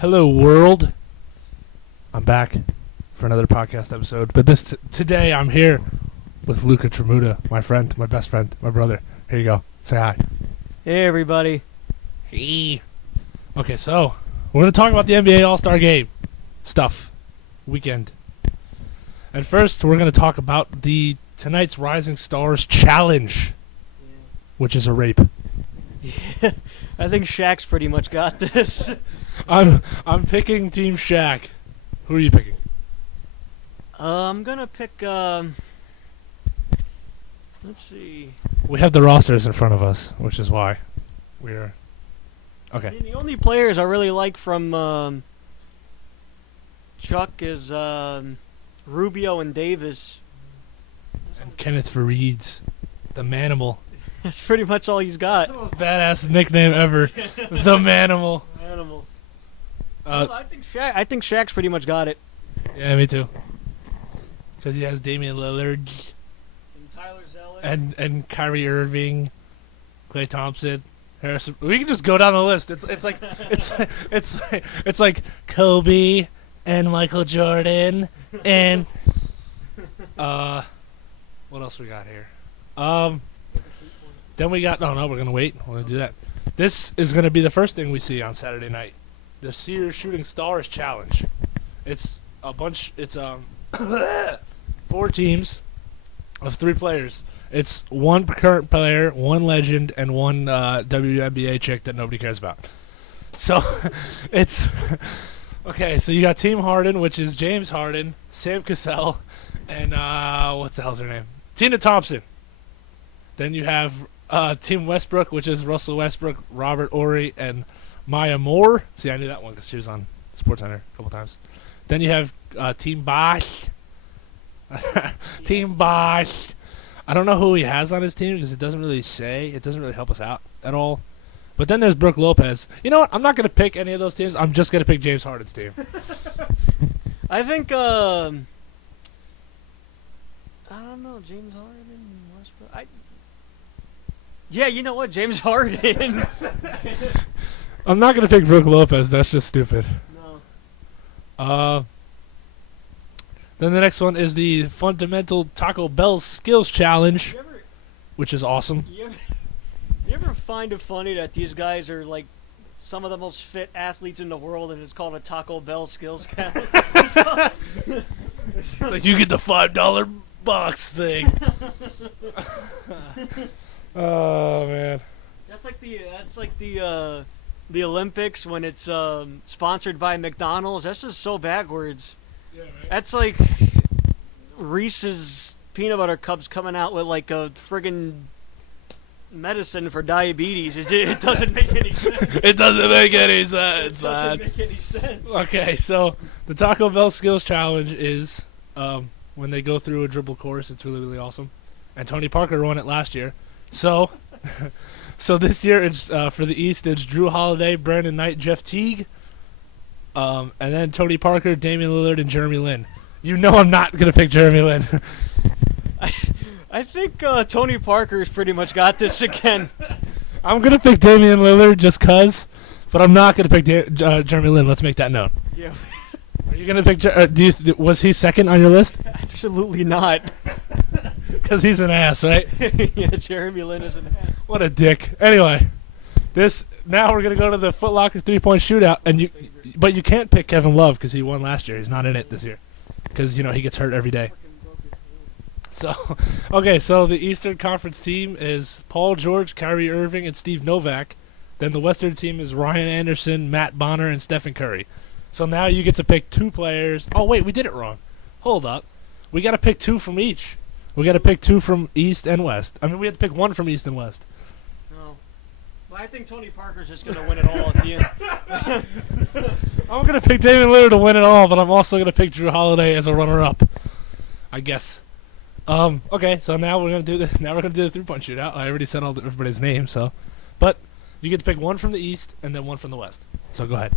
Hello, world. I'm back for another podcast episode. But today I'm here with Luca Tremuta, my friend, my best friend, my brother. Here you go. Say hi. Hey, everybody. Hey. Okay, so we're going to talk about the NBA All-Star Game stuff. Weekend. And first, we're going to talk about tonight's Rising Stars Challenge, which is a rape. Yeah, I think Shaq's pretty much got this. I'm picking Team Shaq. Who are you picking? I'm gonna pick. Let's see. We have the rosters in front of us, which is why we're okay. I mean, the only players I really like from Chuck is Rubio and Davis. And Kenneth Faried's the Manimal. That's pretty much all he's got. That's the most badass nickname ever. The Manimal. Animal. I think Shaq's pretty much got it. Yeah, me too. Because he has Damian Lillard And Tyler Zeller. and Kyrie Irving, Klay Thompson, Harrison. We can just go down the list. It's like Kobe and Michael Jordan and what else we got here? Then we got we're gonna wait. We're gonna do that. This is gonna be the first thing we see on Saturday night. The Sears Shooting Stars Challenge. It's a bunch. It's 4 teams of 3 players. It's 1 current player, 1 legend, and 1 WNBA chick that nobody cares about. So it's okay. So you got Team Harden, which is James Harden, Sam Cassell, and what's the hell's her name? Tina Thompson. Then you have Team Westbrook, which is Russell Westbrook, Robert Horry, and Maya Moore. See, I knew that one because she was on SportsCenter a couple times. Then you have Team Bosch. Team Bosch. I don't know who he has on his team because it doesn't really say. It doesn't really help us out at all. But then there's Brooke Lopez. You know what? I'm not going to pick any of those teams. I'm just going to pick James Harden's team. I think. I don't know, James Harden, Westbrook. Yeah, you know what, James Harden. I'm not going to pick Brooke Lopez. That's just stupid. No. Then the next one is the Fundamental Taco Bell Skills Challenge, which is awesome. You ever find it funny that these guys are like some of the most fit athletes in the world, and it's called a Taco Bell Skills Challenge? It's like you get the $5 box thing. Oh man. That's like the Olympics when it's sponsored by McDonald's. That's just so backwards. Yeah, right. That's like Reese's peanut butter cups coming out with like a friggin' medicine for diabetes. It doesn't make any sense. It doesn't make any sense, man. It doesn't make any sense. Okay, so the Taco Bell Skills Challenge is when they go through a dribble course. It's really, really awesome. And Tony Parker won it last year. So this year it's for the East. It's Drew Holiday, Brandon Knight, Jeff Teague, and then Tony Parker, Damian Lillard, and Jeremy Lin. You know I'm not gonna pick Jeremy Lin. I think Tony Parker's pretty much got this again. I'm gonna pick Damian Lillard just cause, but I'm not gonna pick Jeremy Lin. Let's make that known. Yeah. Are you gonna pick? Was he second on your list? Absolutely not. Because he's an ass, right? Yeah, Jeremy Lin is an ass. What a dick. Anyway, now we're gonna go to the Foot Locker 3-point shootout, but you can't pick Kevin Love because he won last year. He's not in it this year because he gets hurt every day. So, okay, so the Eastern Conference team is Paul George, Kyrie Irving, and Steve Novak. Then the Western team is Ryan Anderson, Matt Bonner, and Stephen Curry. So now you get to pick 2 players. Oh wait, we did it wrong. Hold up, we got to pick 2 from each. We got to pick 2 from East and West. I mean, we have to pick 1 from East and West. No. Well, I think Tony Parker's just going to win it all at the end. I'm going to pick Damian Lillard to win it all, but I'm also going to pick Drew Holiday as a runner-up, I guess. Okay, so now we're going to do this. Now we're going to do the 3-point shootout. I already said everybody's name, so. But you get to pick 1 from the East and then 1 from the West. So go ahead.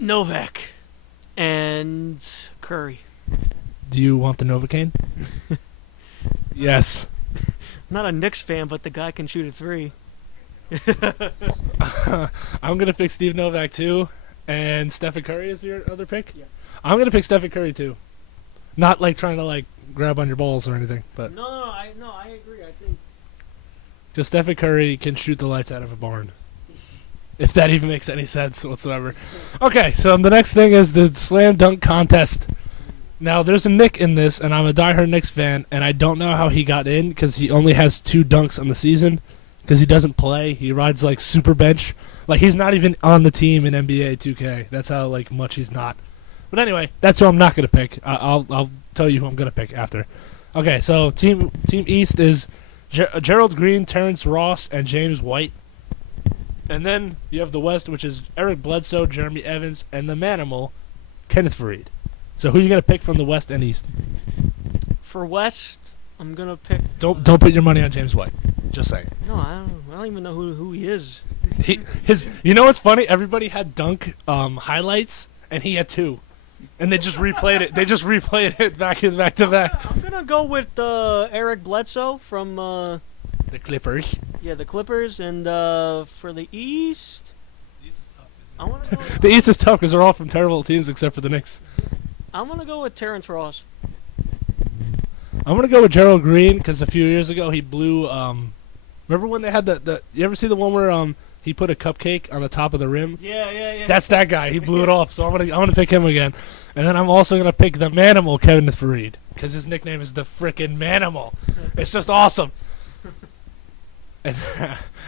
Novak and Curry. Do you want the Novocaine? Yes. Not a Knicks fan, but the guy can shoot a 3. I'm gonna pick Steve Novak too, and Stephen Curry is your other pick. Yeah. I'm gonna pick Stephen Curry too. Not like trying to like grab on your balls or anything, but No, I agree. I think because Stephen Curry can shoot the lights out of a barn. If that even makes any sense whatsoever. Okay, so the next thing is the slam dunk contest. Now, there's a Nick in this, and I'm a diehard Knicks fan, and I don't know how he got in because he only has 2 dunks on the season because he doesn't play. He rides, like, super bench. Like, he's not even on the team in NBA 2K. That's how, like, much he's not. But anyway, that's who I'm not going to pick. I'll tell you who I'm going to pick after. Okay, so Team East is Gerald Green, Terrence Ross, and James White. And then you have the West, which is Eric Bledsoe, Jeremy Evans, and the Manimal, Kenneth Faried. So who are you gonna pick from the West and East? for West, I'm gonna pick. Don't put your money on James White. Just saying. No, I don't even know who he is. You know what's funny? Everybody had dunk highlights, and he had 2, and they just replayed it. They just replayed it back to back. I'm gonna go with Eric Bledsoe from The Clippers. the Clippers, and for the East, I want to go. The East is tough because they're all from terrible teams except for the Knicks. I'm gonna go with Terrence Ross. I'm gonna go with Gerald Green because a few years ago he blew. Remember when they had the? You ever see the one where he put a cupcake on the top of the rim? Yeah. That's that guy. He blew it off. So I'm gonna pick him again, and then I'm also gonna pick the Manimal, Kevin Faried, because his nickname is the frickin' Manimal. It's just awesome.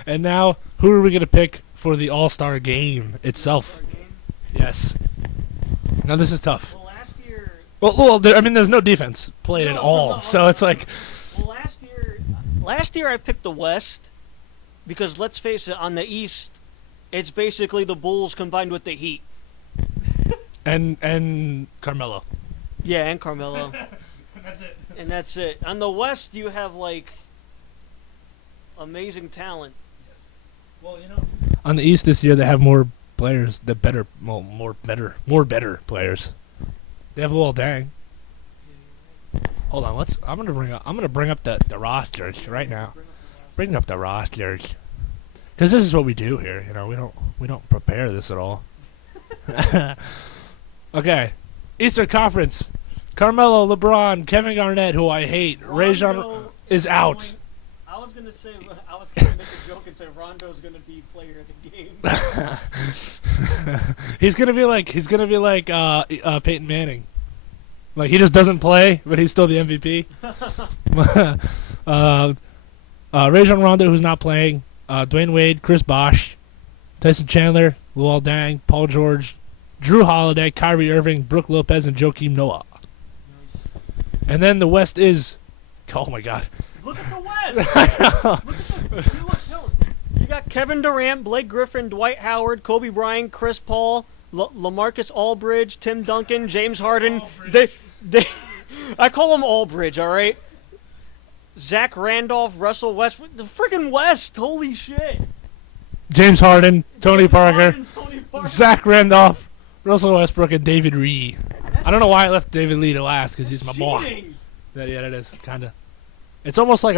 And now who are we gonna pick for the All-Star game itself? Yes. Now this is tough. Well, last year. Well, there's no defense played at all, so it's like. Well, last year I picked the West because let's face it, on the East, it's basically the Bulls combined with the Heat. And Carmelo. Yeah, and Carmelo. That's it. And that's it. On the West, you have like amazing talent. Yes. Well, on the East this year they have more players, more better players. They have Luol Deng. Hold on, I'm gonna bring up the rosters right now. Bring up the rosters, because this is what we do here. We don't prepare this at all. Okay, Eastern Conference. Carmelo, LeBron, Kevin Garnett, who I hate, Rajon is out. I was gonna make a joke and say Rondo's gonna be player of the game. He's gonna be like Peyton Manning. Like, he just doesn't play, but he's still the MVP. Rajon Rondo, who's not playing. Dwayne Wade, Chris Bosh, Tyson Chandler, Luol Deng, Paul George, Drew Holiday, Kyrie Irving, Brooke Lopez, and Joakim Noah. Nice. And then the West is... Oh, my God. Look at the West! You got Kevin Durant, Blake Griffin, Dwight Howard, Kobe Bryant, Chris Paul, LaMarcus Aldridge, Tim Duncan, James Harden. I call him Aldridge, all right? Zach Randolph, Russell Westbrook. The freaking West. Holy shit. James Harden, Tony Parker, Tony Parker. Zach Randolph, Russell Westbrook, and David Ree. I don't know why I left David Lee to last, because he's my boy. Cheating. Yeah, that is, kind of. It's almost like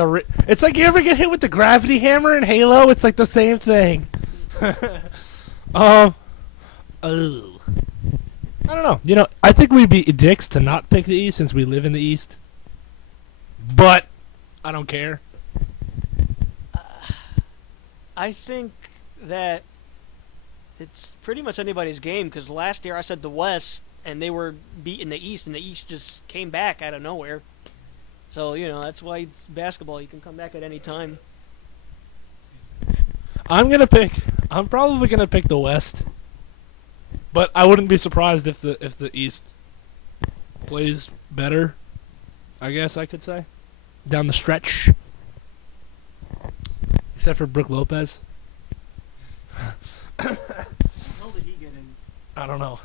it's like you ever get hit with the gravity hammer in Halo? It's like the same thing. Oh. I don't know. I think we'd be dicks to not pick the East since we live in the East. But I don't care. I think that it's pretty much anybody's game because last year I said the West and they were beating the East and the East just came back out of nowhere. So, that's why it's basketball. You can come back at any time. I'm probably going to pick the West. But I wouldn't be surprised if the East plays better, I guess I could say, down the stretch. Except for Brooke Lopez. How did he get in? I don't know.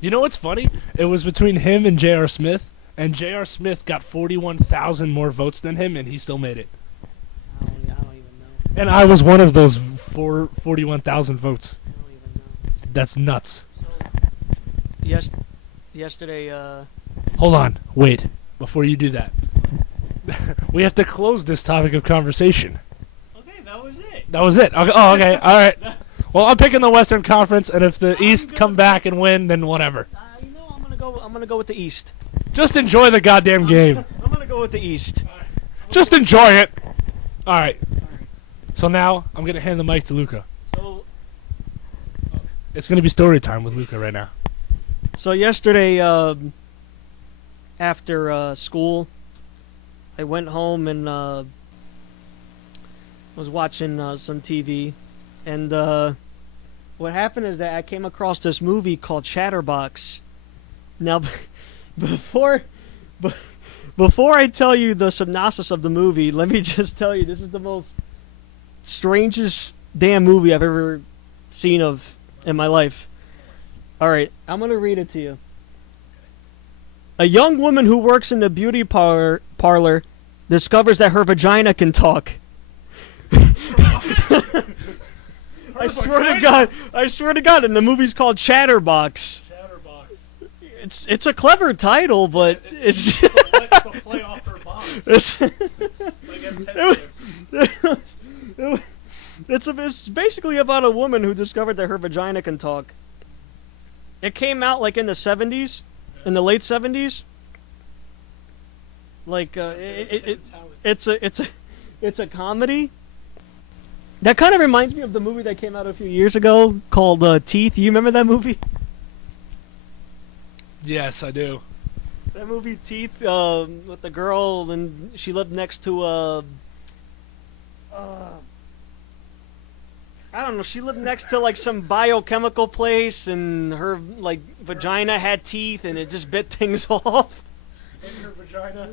You know what's funny? It was between him and J.R. Smith, and J.R. Smith got 41,000 more votes than him, and he still made it. I don't even know. And I was one of those 41,000 votes. I don't even know. That's nuts. So, yesterday, Hold on. Wait. Before you do that. We have to close this topic of conversation. Okay, that was it. That was it. Okay. Oh, okay. All right. Well, I'm picking the Western Conference, and if the East come back and win, then whatever. You know, I'm gonna go with the East. Just enjoy the goddamn game. I'm gonna go with the East. Just enjoy it. All right. So now I'm gonna hand the mic to Luca. So It's gonna be story time with Luca right now. So yesterday, after school, I went home and was watching some TV, and what happened is that I came across this movie called Chatterbox. Now, before I tell you the synopsis of the movie, let me just tell you this is the most strangest damn movie I've ever seen of in my life. All right, I'm going to read it to you. A young woman who works in the beauty parlor discovers that her vagina can talk. I swear to God, and the movie's called Chatterbox. Chatterbox. It's a clever title, but it's It's a play off her box. It's basically about a woman who discovered that her vagina can talk. It came out like in the 70s, in the late 70s. Like it's a comedy. That kind of reminds me of the movie that came out a few years ago called Teeth. You remember that movie? Yes, I do. That movie Teeth with the girl, and she lived next to I don't know. She lived next to like some biochemical place, and her like vagina had teeth, and it just bit things off. In her vagina.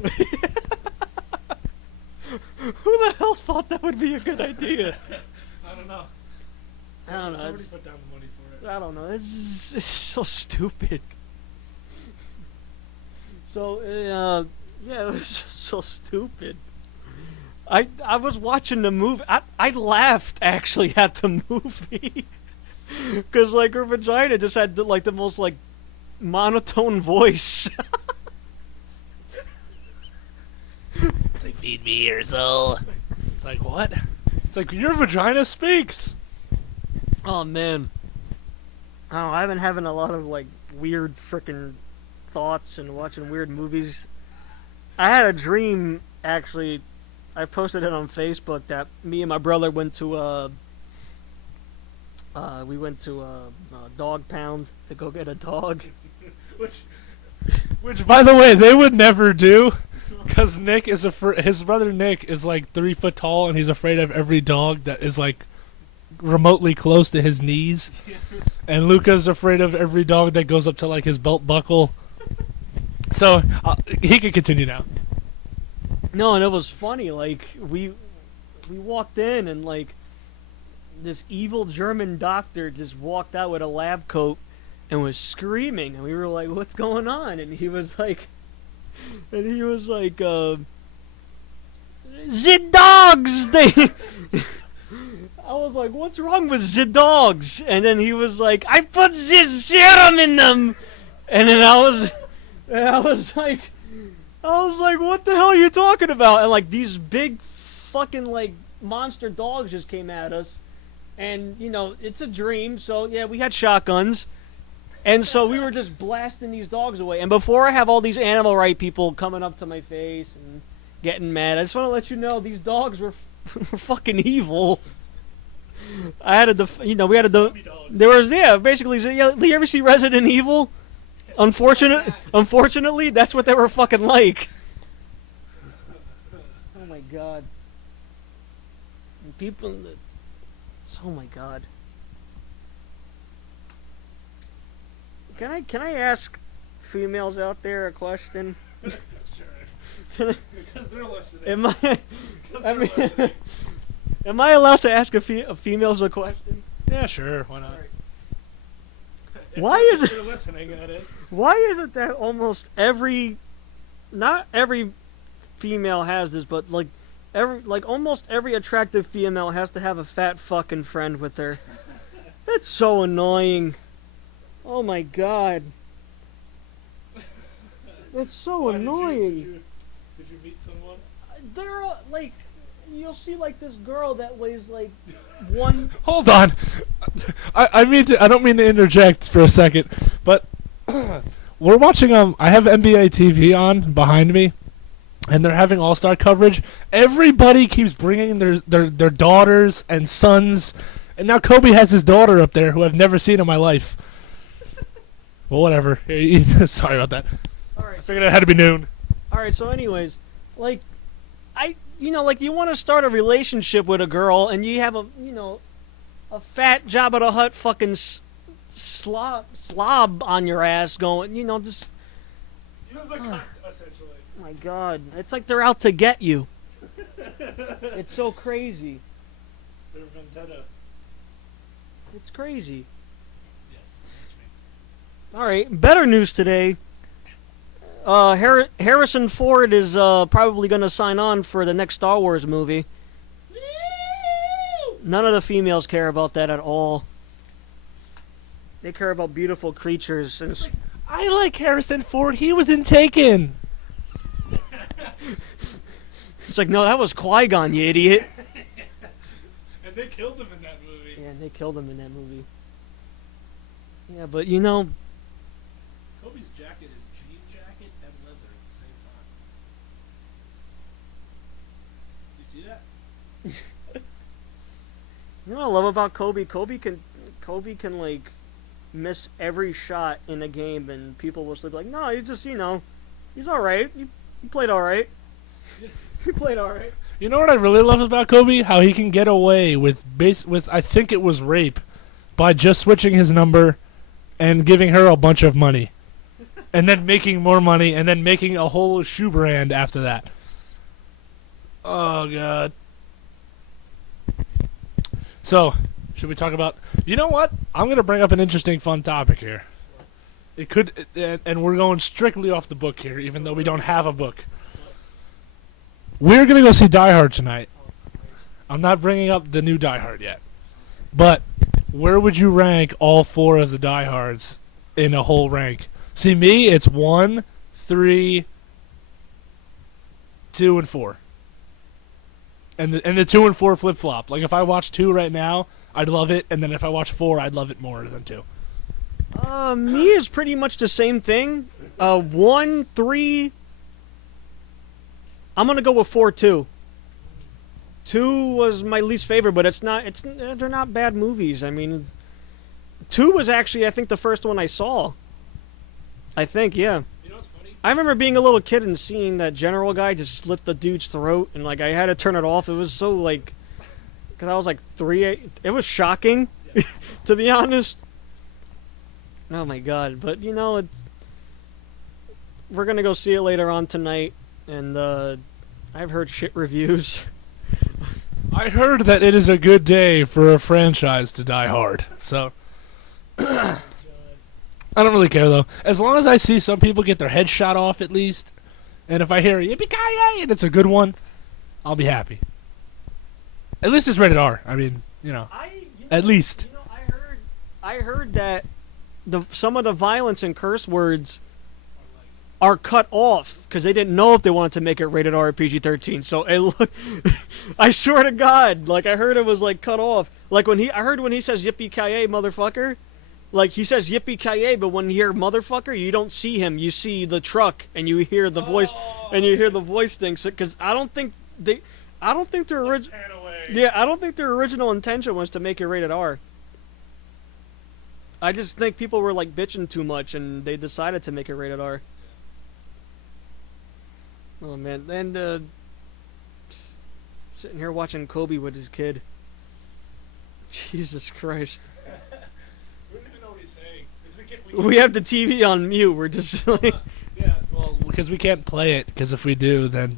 Who the hell thought that would be a good idea? I don't know. I don't know. Somebody put down the money for it. I don't know. It's so stupid. So yeah, it was just so stupid. I was watching the movie. I laughed actually at the movie because like her vagina just had the most like monotone voice. It's like, feed me your soul. It's like, what? It's like, your vagina speaks. Oh man. I don't know, I've been having a lot of like weird freaking thoughts and watching weird movies. I had a dream actually. I posted it on Facebook that me and my brother went to a dog pound to go get a dog. Which, by the way, they would never do, because Nick is his brother Nick is like 3 foot tall, and he's afraid of every dog that is like remotely close to his knees, and Luca's afraid of every dog that goes up to like his belt buckle. So he can continue now. No, and it was funny. Like we walked in, and like this evil German doctor just walked out with a lab coat and was screaming, and we were like, "What's going on?" And he was like, "The dogs, they." I was like, "What's wrong with the dogs?" And then he was like, "I put this serum in them," and then I was like, what the hell are you talking about? And like these big fucking like monster dogs just came at us. And you know, it's a dream, so yeah, we had shotguns. And so we were just blasting these dogs away. And before I have all these animal right people coming up to my face and getting mad, I just want to let you know these dogs were fucking evil. I had we had there was basically, you ever see Resident Evil? Unfortunately, that's what they were fucking like. Oh my god. And people. Oh my god. Can I ask females out there a question? Sure. Because they're listening. Am I allowed to ask a females a question? Yeah, sure. Why not? Right. If they're listening, that is. Why is it that almost not every female has this, but like almost every attractive female has to have a fat fucking friend with her? That's so annoying. Oh my god. That's so annoying. Did you meet someone? They're all like, you'll see like this girl that weighs like one. Hold on. I don't mean to interject for a second, but we're watching I have NBA TV on behind me, and they're having All-Star coverage. Everybody keeps bringing their daughters and sons, and now Kobe has his daughter up there who I've never seen in my life. Well, whatever. Sorry about that. All right. I figured it had to be noon. All right. So, anyways, like, like you want to start a relationship with a girl, and you have a fat Jabba the Hutt fucking slob on your ass going, just. You have a cunt, essentially. Oh my God, it's like they're out to get you. It's so crazy. They're vendetta. It's crazy. Yes, that's me. All right, better news today. Harrison Ford is probably going to sign on for the next Star Wars movie. None of the females care about that at all. They care about beautiful creatures. And I like Harrison Ford. He was in Taken. it's like, no, that was Qui-Gon, you idiot. And they killed him in that movie. Yeah, they killed him in that movie. Yeah, but Kobe's jacket is jean jacket and leather at the same time. You see that? You know what I love about Kobe? Kobe can like miss every shot in a game, and people will still be like, "No, he's just he's all right. He played all right. He played all right." You know what I really love about Kobe? How he can get away with I think it was rape, by just switching his number, and giving her a bunch of money, and then making more money, and then making a whole shoe brand after that. Oh God. So, should we talk about... You know what? I'm going to bring up an interesting, fun topic here. It could... And we're going strictly off the book here, even though we don't have a book. We're going to go see Die Hard tonight. I'm not bringing up the new Die Hard yet. But, where would you rank all four of the Die Hards in a whole rank? See, me, it's 1, 3, 2, and 4. And the 2 and 4 flip flop. Like if I watch 2 right now, I'd love it, and then if I watch 4, I'd love it more than 2. Me is pretty much the same thing. 1, 3. I'm gonna go with 4 2. 2 was my least favorite, but they're not bad movies. I mean, 2 was actually I think the first one I saw. I think, yeah. You know what's funny? I remember being a little kid and seeing that general guy just slit the dude's throat, and like I had to turn it off. It was so like, because I was like 3. It was shocking, to be honest. Oh my God! But we're gonna go see it later on tonight, and I've heard shit reviews. I heard that it is a good day for a franchise to die hard. So I don't really care though. As long as I see some people get their head shot off at least, and if I hear yippee-ki-yay and it's a good one, I'll be happy. At least it's rated R. I mean, at least. I heard that some of the violence and curse words are cut off because they didn't know if they wanted to make it rated R or PG-13. So I swear to God, like I heard it was like cut off. Like I heard when he says yippee-ki-yay, motherfucker. Like, he says yippee-ki-yay, but when you hear motherfucker, you don't see him. You see the truck, and you hear the voice, and you hear the voice thing. Because I don't think their original intention was to make it rated R. I just think people were, like, bitching too much, and they decided to make it rated R. Oh, man. And, sitting here watching Kobe with his kid. Jesus Christ. We have the TV on mute. We're just like... Yeah, well, because we can't play it, because if we do, then,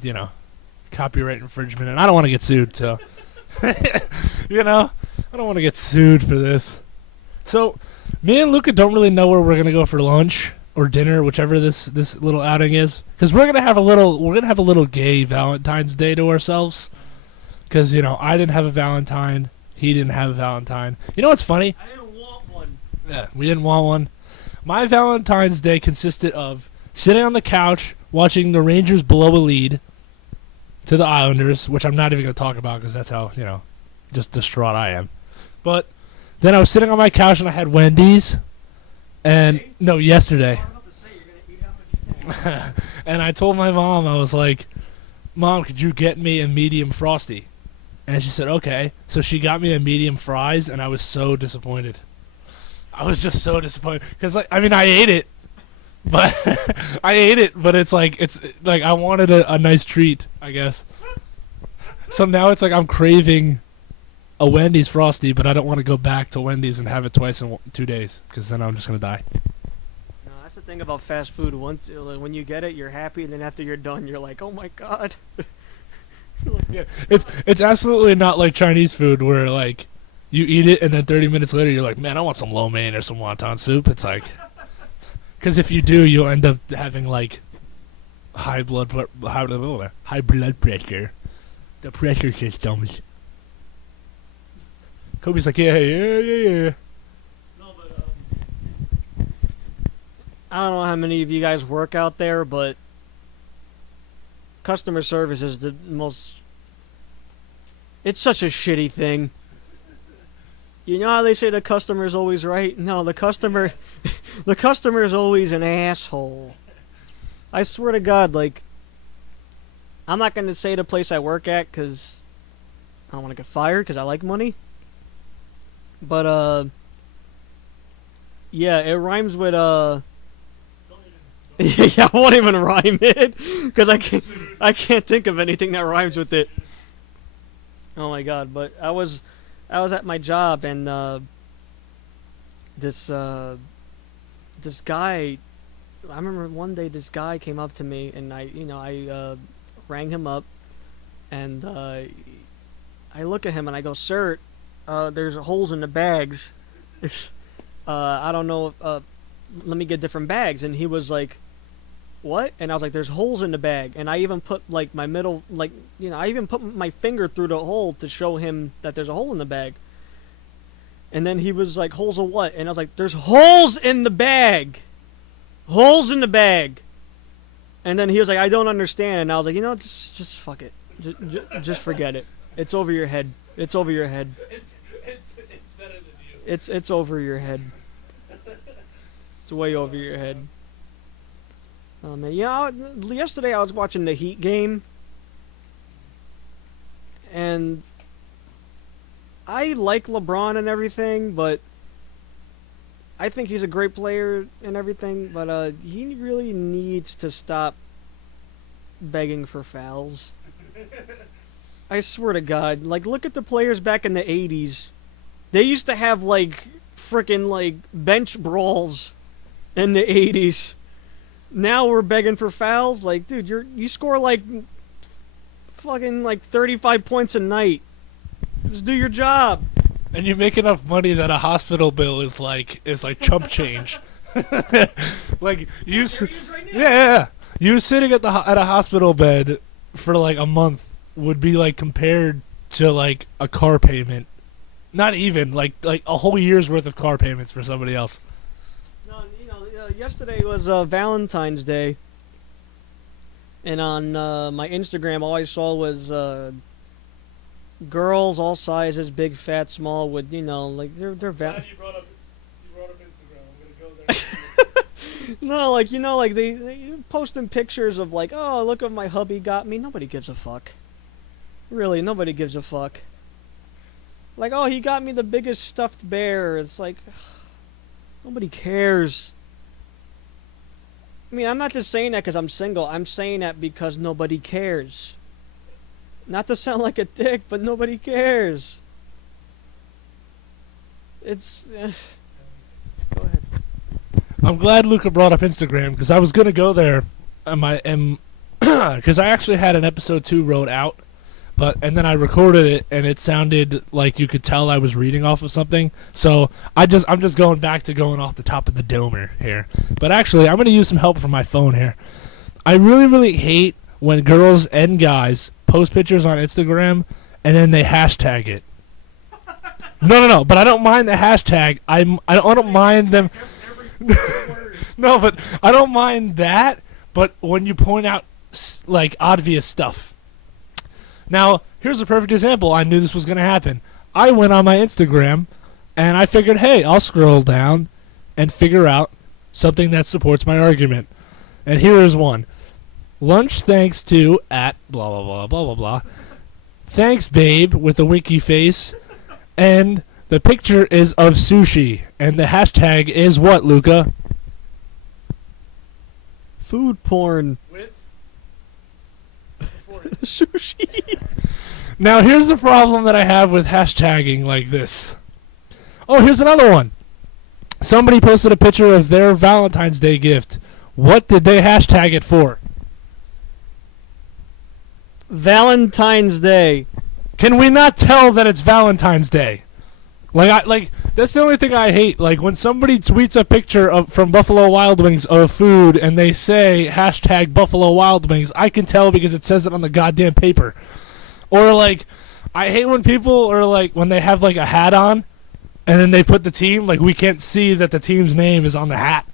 copyright infringement, and I don't want to get sued, so... I don't want to get sued for this. So, me and Luca don't really know where we're going to go for lunch or dinner, whichever this little outing is, because we're going to have a little gay Valentine's Day to ourselves, because, I didn't have a Valentine, he didn't have a Valentine. You know what's funny? I didn't want one. Yeah, we didn't want one. My Valentine's Day consisted of sitting on the couch watching the Rangers blow a lead, to the Islanders, which I'm not even going to talk about because that's how, just distraught I am. But then I was sitting on my couch and I had Wendy's. And, no, yesterday. And I told my mom, I was like, Mom, could you get me a medium Frosty? And she said, okay. So she got me a medium fries, and I was so disappointed. I was just so disappointed. Because, I ate it. But it's like I wanted a nice treat, I guess. So now it's like I'm craving a Wendy's Frosty, but I don't want to go back to Wendy's and have it twice in 2 days, because then I'm just going to die. No, that's the thing about fast food. Once when you get it, you're happy, and then after you're done, you're like, oh my God. Yeah, it's absolutely not like Chinese food where like you eat it and then 30 minutes later you're like, man, I want some lo mein or some wonton soup. It's like, because if you do, you'll end up having like high blood pressure, the pressure systems. Kobe's like, yeah. No, but I don't know how many of you guys work out there, but customer service is the most. It's such a shitty thing. You know how they say the customer is always right? No, the customer is always an asshole. I swear to God, like, I'm not going to say the place I work at because I don't want to get fired because I like money. But, yeah, it rhymes with, yeah, I won't even rhyme it because I can't think of anything that rhymes with it. Oh my God! But I was at my job and this guy. I remember one day this guy came up to me and I rang him up and I look at him and I go, "Sir, there's holes in the bags. I don't know. Let me get different bags." And he was like, "What?" And I was like, "There's holes in the bag." And I even put like my middle, I even put my finger through the hole to show him that there's a hole in the bag. And then he was like, "Holes of what?" And I was like, "There's holes in the bag. Holes in the bag." And then he was like, "I don't understand." And I was like, just fuck it. Just forget it. It's over your head. It's over your head. It's better than you. It's over your head. It's way over your head. Oh man, yesterday I was watching the Heat game, and I like LeBron and everything, but I think he's a great player and everything, but he really needs to stop begging for fouls. I swear to God, like, look at the players back in the 80s. They used to have, like, frickin', like, bench brawls in the 80s. Now we're begging for fouls. Like, dude, you score, like, fucking, like, 35 points a night. Just do your job. And you make enough money that a hospital bill is like chump change. Like, yeah. You sitting at a hospital bed for, like, a month would be like compared to like a car payment. Not even like a whole year's worth of car payments for somebody else. No, yesterday was Valentine's Day, and on my Instagram, all I saw was girls, all sizes, big, fat, small, with like they're Glad you brought up Instagram. I'm gonna go there. No, like they posting pictures of like, oh, look what my hubby got me. Nobody gives a fuck. Really, nobody gives a fuck. Like, oh, he got me the biggest stuffed bear. It's like, nobody cares. I mean, I'm not just saying that because I'm single. I'm saying that because nobody cares. Not to sound like a dick, but nobody cares. It's... Go ahead. I'm glad Luca brought up Instagram because I was gonna go there, because I actually had an episode 2 wrote out. And then I recorded it, and it sounded like you could tell I was reading off of something. So I'm just going back to going off the top of the domer here. But actually, I'm going to use some help from my phone here. I really, really hate when girls and guys post pictures on Instagram, and then they hashtag it. No. But I don't mind the hashtag. I don't mind them. No, but I don't mind that. But when you point out like obvious stuff. Now, here's a perfect example. I knew this was going to happen. I went on my Instagram, and I figured, hey, I'll scroll down and figure out something that supports my argument. And here is one. Lunch thanks to at blah, blah, blah, blah, blah, blah. Thanks, babe, with a winky face. And the picture is of sushi. And the hashtag is what, Luca? Food porn. With? Sushi. Now, here's the problem that I have with hashtagging like this. Oh, here's another one. Somebody posted a picture of their Valentine's Day gift. What did they hashtag it for? Valentine's Day. Can we not tell that it's Valentine's Day? Like that's the only thing I hate. Like when somebody tweets a picture of from Buffalo Wild Wings of food and they say hashtag Buffalo Wild Wings, I can tell because it says it on the goddamn paper. Or like, I hate when people are like when they have like a hat on, and then they put the team like we can't see that the team's name is on the hat.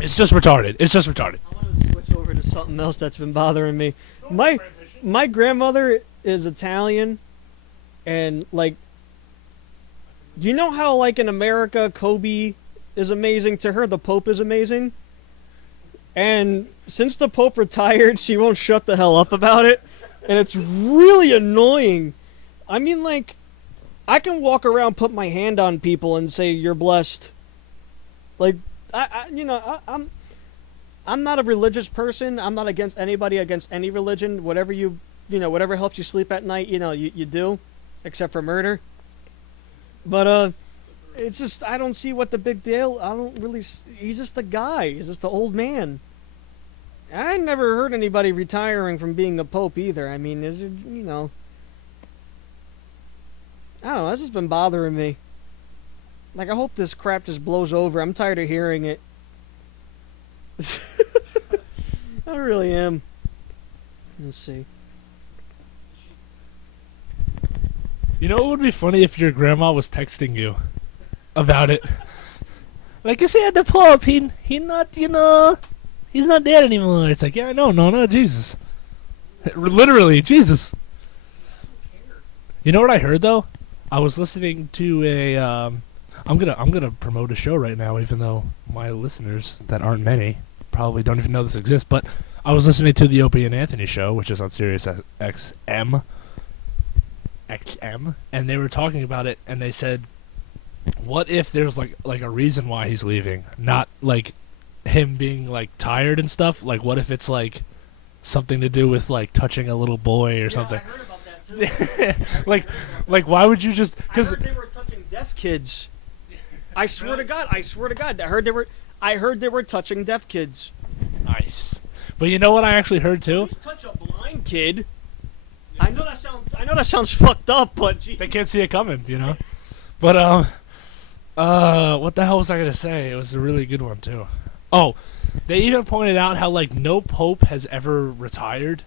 It's just retarded. It's just retarded. I want to switch over to something else that's been bothering me. My grandmother is Italian, and like, you know how like in America Kobe is amazing to her, the Pope is amazing, and since the Pope retired, she won't shut the hell up about it, and it's really annoying. I mean, like, I can walk around, put my hand on people, and say you're blessed. Like, I'm not a religious person. I'm not against anybody, against any religion. Whatever whatever helps you sleep at night, you do, except for murder. But it's just I don't see what the big deal. I don't really. He's just a guy. He's just an old man. I never heard anybody retiring from being a pope either. I mean, I don't know. That's just been bothering me. Like, I hope this crap just blows over. I'm tired of hearing it. I really am. Let's see. You know, it would be funny if your grandma was texting you about it. Like, you said, the Pope, he not, he's not there anymore. It's like, yeah, I know, no, Jesus. Literally, Jesus. You know what I heard, though? I was listening to a, I'm gonna promote a show right now, even though my listeners, that aren't many, probably don't even know this exists, but I was listening to the Opie and Anthony show, which is on Sirius XM, and they were talking about it, and they said, what if there's like a reason why he's leaving, not like him being like tired and stuff? Like, what if it's like something to do with like touching a little boy or something? I heard about that too. like why would you just? I heard they were touching deaf kids. I swear to God. I heard they were touching deaf kids. Nice. But you know what I actually heard too? Please touch a blind kid. I know that sounds fucked up, but gee. They can't see it coming, But what the hell was I gonna say? It was a really good one too. Oh, they even pointed out how like no pope has ever retired.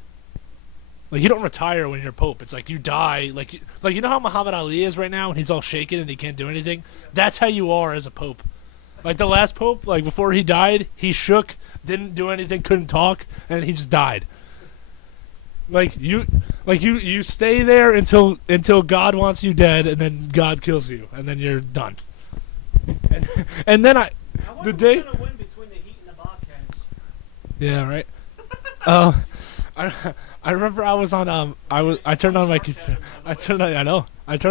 Like, you don't retire when you're pope. It's like you die. Like you know how Muhammad Ali is right now, and he's all shaken and he can't do anything. That's how you are as a pope. Like the last pope, like before he died, he shook, didn't do anything, couldn't talk, and he just died. You stay there until God wants you dead, and then God kills you, and then you're done. And then the day. Who's gonna win between the Heat and the Bobcats? Yeah, right. I remember I was on I turned on my computer. I turned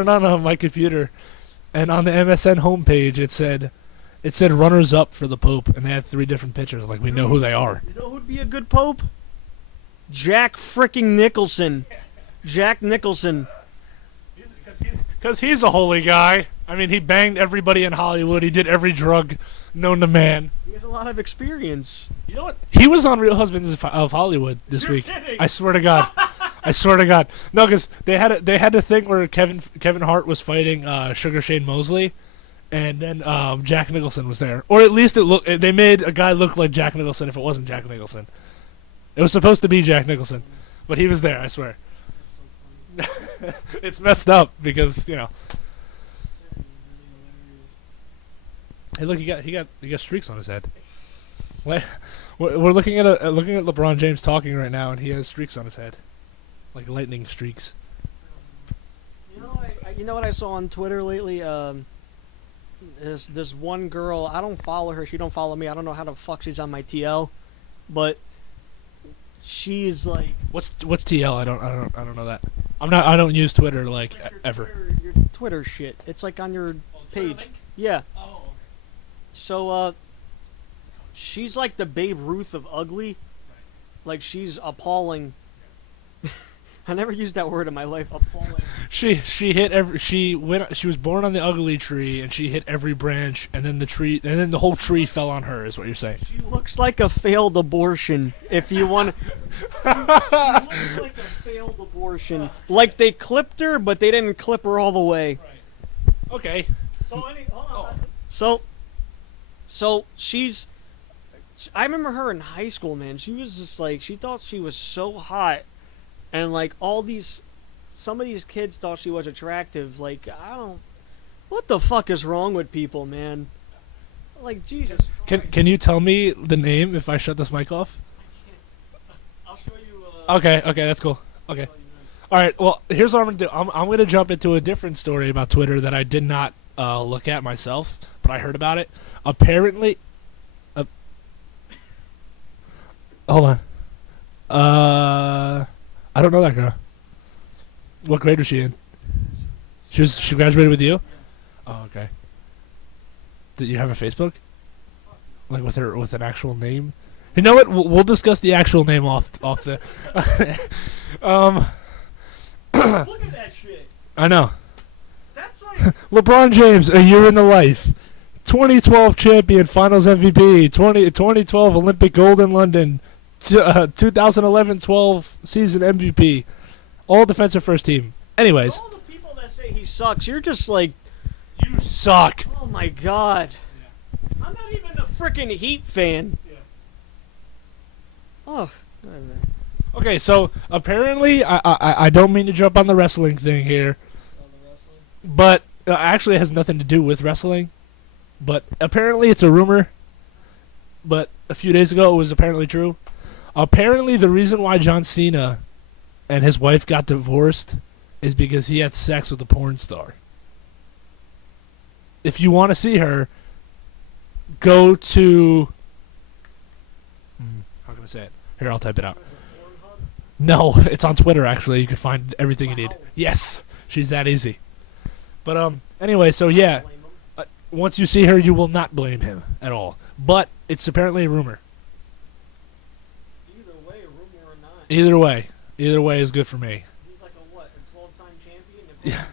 on my computer, and on the MSN homepage it said runners up for the Pope, and they had 3 different pictures. Like, we know who they are. You know who'd be a good Pope? Jack fricking Nicholson. Jack Nicholson. Because he's a holy guy. I mean, he banged everybody in Hollywood. He did every drug known to man. He has a lot of experience. You know what? He was on Real Husbands of Hollywood this week. Kidding. I swear to God. I swear to God. No, because they had the thing where Kevin Hart was fighting Sugar Shane Mosley, and then Jack Nicholson was there, or at least they made a guy look like Jack Nicholson if it wasn't Jack Nicholson. It was supposed to be Jack Nicholson, but he was there. I swear. It's messed up because Hey, look, he got streaks on his head. What? We're looking at LeBron James talking right now, and he has streaks on his head. like lightning streaks. You know what I saw on Twitter lately? This one girl. I don't follow her. She don't follow me. I don't know how the fuck she's on my TL, but she's like. What's TL? I don't know that. I don't use Twitter like ever. Your Twitter shit. It's like on your page. Link? Yeah. Oh, okay. So she's like the Babe Ruth of ugly. Like she's appalling. I never used that word in my life. Appalling. She hit every she was born on the ugly tree and she hit every branch and then the whole tree fell on her is what you're saying. She looks like a failed abortion. If you want, she looks like a failed abortion. Like they clipped her, but they didn't clip her all the way. Right. Okay. Hold on. So she's. I remember her in high school, man. She was just like she thought she was so hot. And like some of these kids thought she was attractive. Like what the fuck is wrong with people, man? Like Jesus. Can you tell me the name if I shut this mic off? I'll show you. Okay, that's cool. Okay. All right. Well, here's what I'm gonna do. I'm gonna jump into a different story about Twitter that I did not look at myself, but I heard about it. Apparently, hold on. I don't know that girl. What grade was she in? She graduated with you? Oh, okay. Did you have a Facebook? Like with an actual name? You know what? We'll discuss the actual name off the. Look at that shit. I know. That's like LeBron James, a year in the life. 2012 champion, Finals MVP. 2012 Olympic gold in London. 2011-12 season MVP. All defensive first team. Anyways. All the people that say he sucks, you're just like, you suck. oh my god. Yeah. I'm not even a freaking Heat fan. Yeah. Oh. Okay, so apparently, I don't mean to jump on the wrestling thing here. But actually it has nothing to do with wrestling. But apparently it's a rumor. But a few days ago it was apparently true. Apparently, the reason why John Cena and his wife got divorced is because he had sex with a porn star. If you want to see her, go to... how can I say it? Here, I'll type it out. No, it's on Twitter, actually. You can find everything you need. Yes, she's that easy. But, anyway, so yeah. Once you see her, you will not blame him at all. But it's apparently a rumor. Either way is good for me. He's like a what? A 12-time champion? Yeah.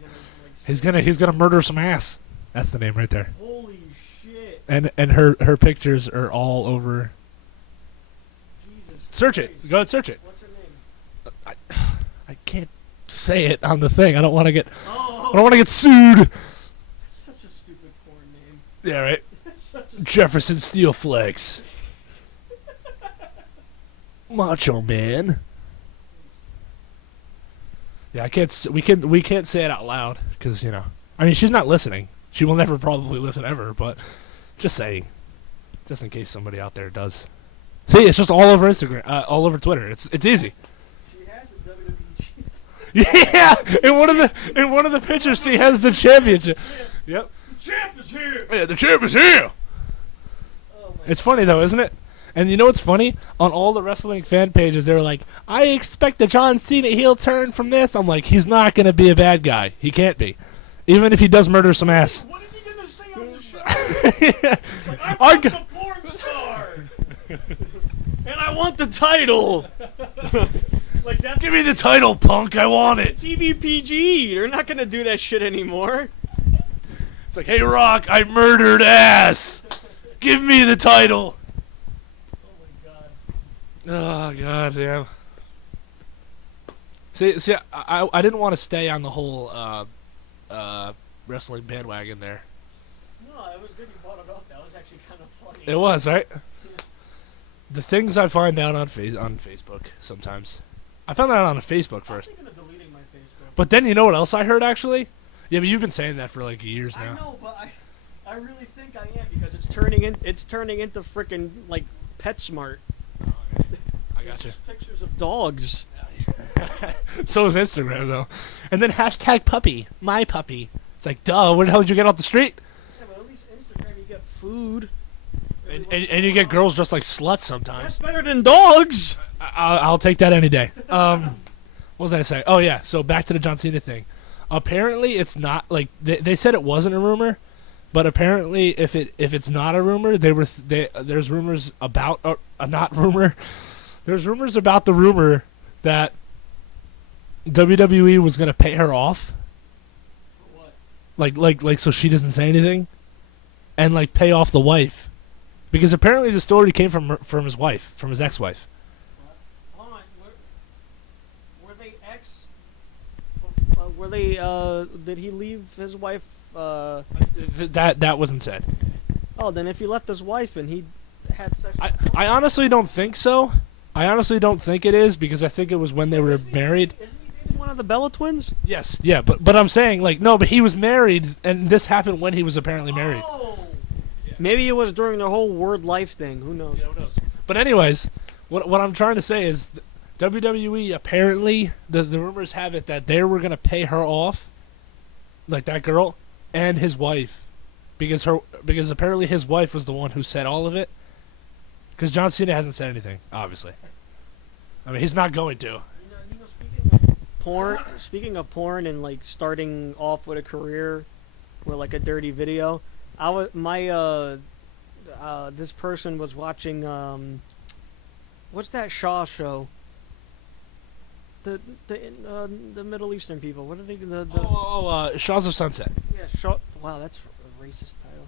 He's gonna murder some ass. That's the name right there. Holy shit. And her pictures are all over. Jesus search Christ. it. Go ahead, search it. What's her name? I can't say it on the thing. I don't want to get. I don't want to get sued. That's such a stupid porn name. Yeah, right. That's such a Jefferson Steel Flex. Macho Man. Yeah, I can't. We can't say it out loud because I mean, she's not listening. She will never probably listen ever. But just saying, just in case somebody out there does. See, it's just all over Instagram, all over Twitter. It's easy. She has a WWE champ. Yeah, in one of the pictures, she has the championship. Yep. The champ is here. Yeah, the champ is here. Oh, It's funny though, isn't it? And you know what's funny? On all the wrestling fan pages, they were like, I expect a John Cena heel turn from this. I'm like, he's not going to be a bad guy. He can't be. Even if he does murder some ass. What is he going to say on the show? Yeah. Like, I'm the porn star. And I want the title. Like that's Give me the title, punk. I want it. TVPG. They're not going to do that shit anymore. It's like, hey, Rock, I murdered ass. Give me the title. Oh, God damn. See, I didn't want to stay on the whole wrestling bandwagon there. No, it was good you brought it up. That was actually kind of funny. It was, right? Yeah. The things I find out on Facebook sometimes. I found that out on Facebook first. I'm thinking of deleting my Facebook. But then you know what else I heard, actually? Yeah, but you've been saying that for like years now. I know, but I really think I am because it's turning into freaking like PetSmart. I got you. Pictures of dogs. So is Instagram though. And then hashtag puppy, my puppy. It's like, duh, where the hell did you get off the street? Yeah, but at least Instagram you get food. And you get girls dressed like sluts That's sometimes. better than dogs. I'll take that any day. What was I gonna say? Oh yeah, so back to the John Cena thing. Apparently, it's not like they said it wasn't a rumor, but apparently, if it's not a rumor, there's rumors about a not rumor. There's rumors about the rumor that WWE was gonna pay her off, What? like so she doesn't say anything, and like pay off the wife, because apparently the story came from his wife, from his ex-wife. Hold on. Were they ex? Were they? Did he leave his wife? That wasn't said. Oh, then if he left his wife and he had sex. I honestly don't think so. I honestly don't think it is, because I think it was when they were married. Isn't he dating one of the Bella twins? Yes, yeah, but I'm saying like no, but he was married, and this happened when he was apparently married. Oh. Maybe it was during the whole word life thing. Who knows? Yeah, who knows? But anyways, what I'm trying to say is WWE apparently the rumors have it that they were gonna pay her off, like that girl and his wife, because apparently his wife was the one who said all of it. Because John Cena hasn't said anything, obviously. I mean, he's not going to. You know, speaking of porn and like starting off with a career with like a dirty video, this person was watching what's that Shaw show? The Middle Eastern people. What are they? Shaws of Sunset. Yeah, Shaw. Wow, that's a racist title.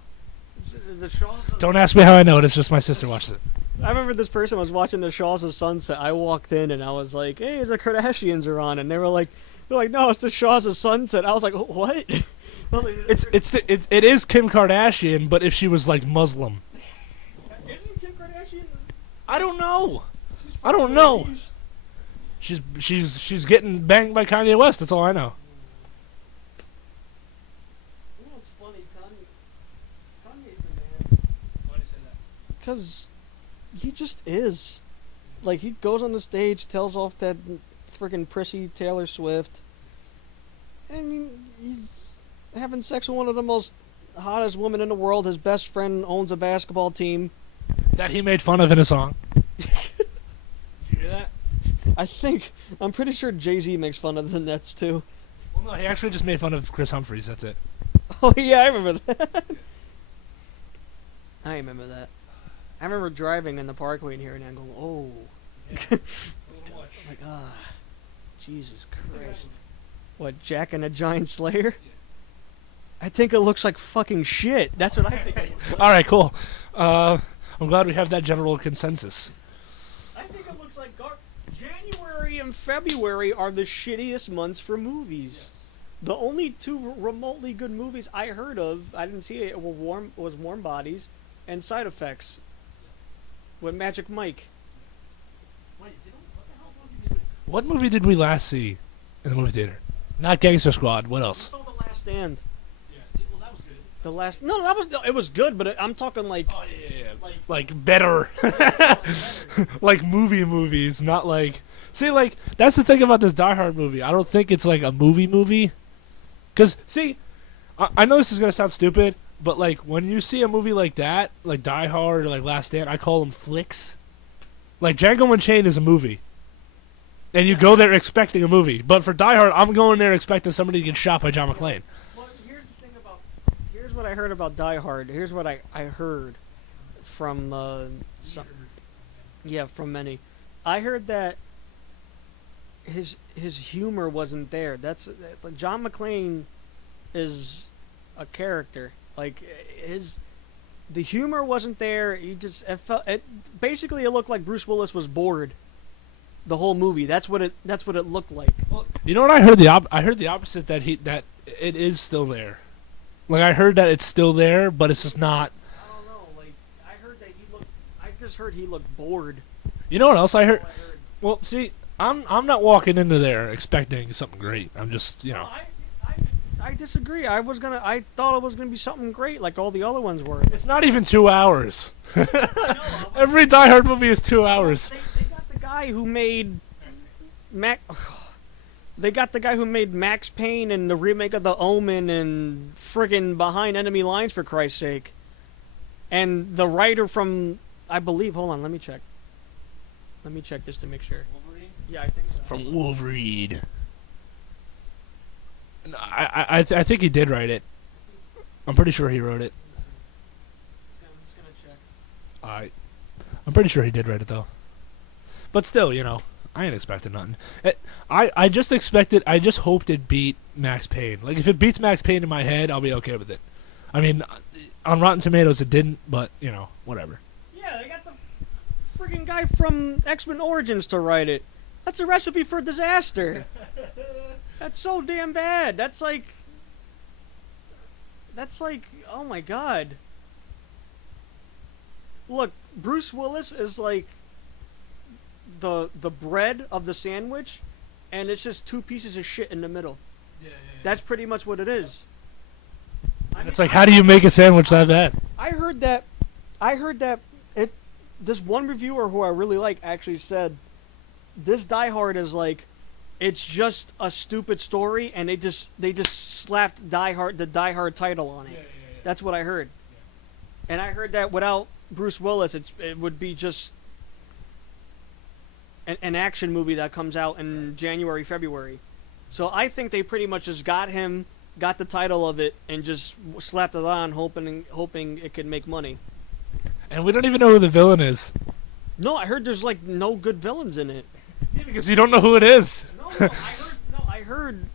The Shaws. Don't ask me how I know it. It's just my sister watches it. I remember this person was watching the Shaws of Sunset. I walked in and I was like, "Hey, the Kardashians are on," and they're like, "No, it's the Shaws of Sunset." I was like, "What?" It is Kim Kardashian, but if she was like Muslim. Isn't Kim Kardashian? I don't know. I don't know. She's getting banged by Kanye West. That's all I know. You know what's funny? Kanye's the man. Why do you say that? Because he just is. Like, he goes on the stage, tells off that friggin' prissy Taylor Swift, and he's having sex with one of the most hottest women in the world. His best friend owns a basketball team. That he made fun of in a song. Did you hear that? I'm pretty sure Jay-Z makes fun of the Nets, too. Well, no, he actually just made fun of Chris Humphries. That's it. Oh, yeah, I remember that. I remember that. I remember driving in the parkway in here and I'm going, oh. Yeah. Like, Jesus Christ. What, Jack and a Giant Slayer? I think it looks like fucking shit. That's what I think it looks like. All right, cool. I'm glad we have that general consensus. I think it looks like January and February are the shittiest months for movies. Yes. The only two remotely good movies I heard of, I didn't see it, was Warm Bodies and Side Effects with Magic Mike. Wait, what movie did we last see in the movie theater? Not Gangster Squad. What I else? saw The Last Stand. Yeah, well, that was good. It was good, but I'm talking like Oh yeah. Like better. Like movies, not like. See, like that's the thing about this Die Hard movie. I don't think it's like a movie. Cause see, I know this is gonna sound stupid, but like when you see a movie like that, like Die Hard or like Last Stand, I call them flicks. Like Django Unchained is a movie, and you go there expecting a movie. But for Die Hard, I'm going there expecting somebody to get shot by John McClane. Well, here's what I heard about Die Hard. Here's what I heard from from many. I heard that his humor wasn't there. That's John McClane is a character. Like the humor wasn't there. Basically it looked like Bruce Willis was bored the whole movie. That's what it looked like. Well, you know what I heard? I heard the opposite, that it is still there. Like I heard that it's still there, but it's just not. I don't know. Like I just heard he looked bored. You know what else I heard? Well, see, I'm not walking into there expecting something great. I'm just, No, I disagree. I thought it was gonna be something great like all the other ones were. It's not even 2 hours. I know, Every Die Hard movie is 2 hours. They got the guy who made They got the guy who made Max Payne and the remake of The Omen and friggin' Behind Enemy Lines, for Christ's sake. And the writer from, I believe, hold on, let me check. Let me check just to make sure. Wolverine? Yeah, I think so. From Wolverine. No, I think he did write it. I'm pretty sure he wrote it. I'm just gonna check. I'm pretty sure he did write it though. But still, I ain't expecting nothing. I just hoped it beat Max Payne. Like if it beats Max Payne in my head, I'll be okay with it. I mean, on Rotten Tomatoes it didn't, but whatever. Yeah, they got the friggin' guy from X-Men Origins to write it. That's a recipe for disaster. That's so damn bad. That's like, oh my god. Look, Bruce Willis is like the bread of the sandwich, and it's just two pieces of shit in the middle. Yeah. That's pretty much what it is. It's like, how do you make a sandwich that bad? I heard that this one reviewer who I really like actually said this Die Hard is like, it's just a stupid story, and they just slapped the Die Hard title on it. Yeah. That's what I heard. Yeah. And I heard that without Bruce Willis, it would be just an action movie that comes out in January, February. So I think they pretty much just got the title of it, and just slapped it on, hoping it could make money. And we don't even know who the villain is. No, I heard there's like no good villains in it. Yeah, because you don't know who it is. No, I heard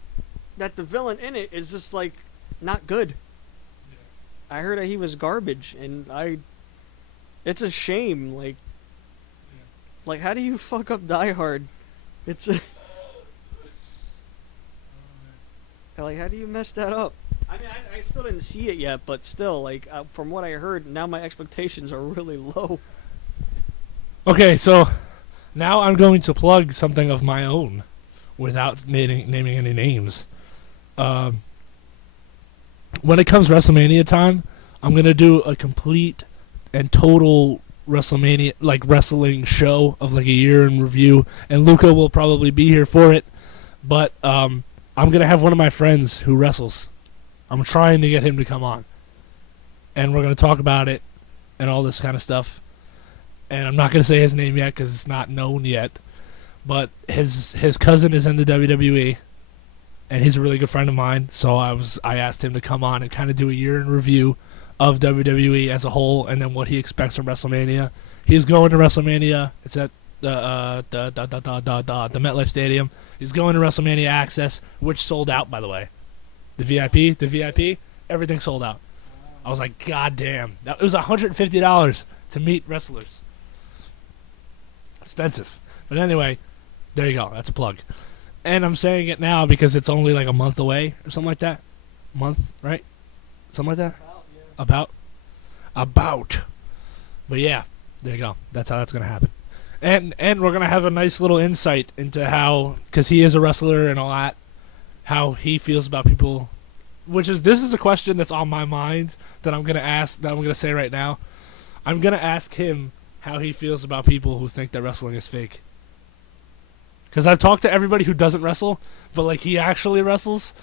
that the villain in it is just like not good. Yeah. I heard that he was garbage, and it's a shame. Like how do you fuck up Die Hard? It's a like, how do you mess that up? I mean, I still didn't see it yet, but still, from what I heard, now my expectations are really low. Okay, so now I'm going to plug something of my own without naming any names. When it comes WrestleMania time, I'm going to do a complete and total WrestleMania, wrestling show of a year in review, and Luca will probably be here for it, but I'm going to have one of my friends who wrestles. I'm trying to get him to come on. And we're going to talk about it and all this kind of stuff. And I'm not going to say his name yet because it's not known yet. But his cousin is in the WWE. And he's a really good friend of mine. So I asked him to come on and kind of do a year in review of WWE as a whole. And then what he expects from WrestleMania. He's going to WrestleMania. It's at the MetLife Stadium. He's going to WrestleMania Access, which sold out, by the way. The VIP, everything sold out. I was like, God damn. It was $150 to meet wrestlers. Expensive. But anyway, there you go. That's a plug. And I'm saying it now because it's only a month away or something like that. Month, right? Something like that? About. But yeah, there you go. That's how that's going to happen. And we're going to have a nice little insight into how, because he is a wrestler and all that, how he feels about people, this is a question that's on my mind that I'm going to say right now. I'm going to ask him how he feels about people who think that wrestling is fake. Because I've talked to everybody who doesn't wrestle, but he actually wrestles,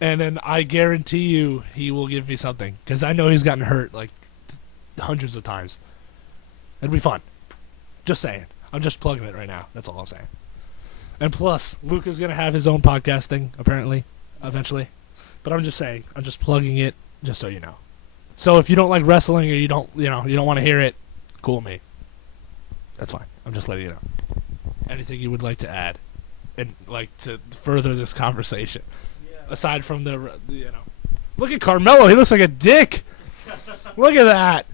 and then I guarantee you he will give me something. Because I know he's gotten hurt hundreds of times. It'd be fun. Just saying. I'm just plugging it right now. That's all I'm saying. And plus, Luca's going to have his own podcast thing, apparently, eventually. But I'm just saying. I'm just plugging it, just so you know. So if you don't like wrestling or you don't want to hear it, cool with me. That's fine. I'm just letting you know. Anything you would like to add and to further this conversation? Yeah. Aside from Look at Carmelo. He looks like a dick. Look at that.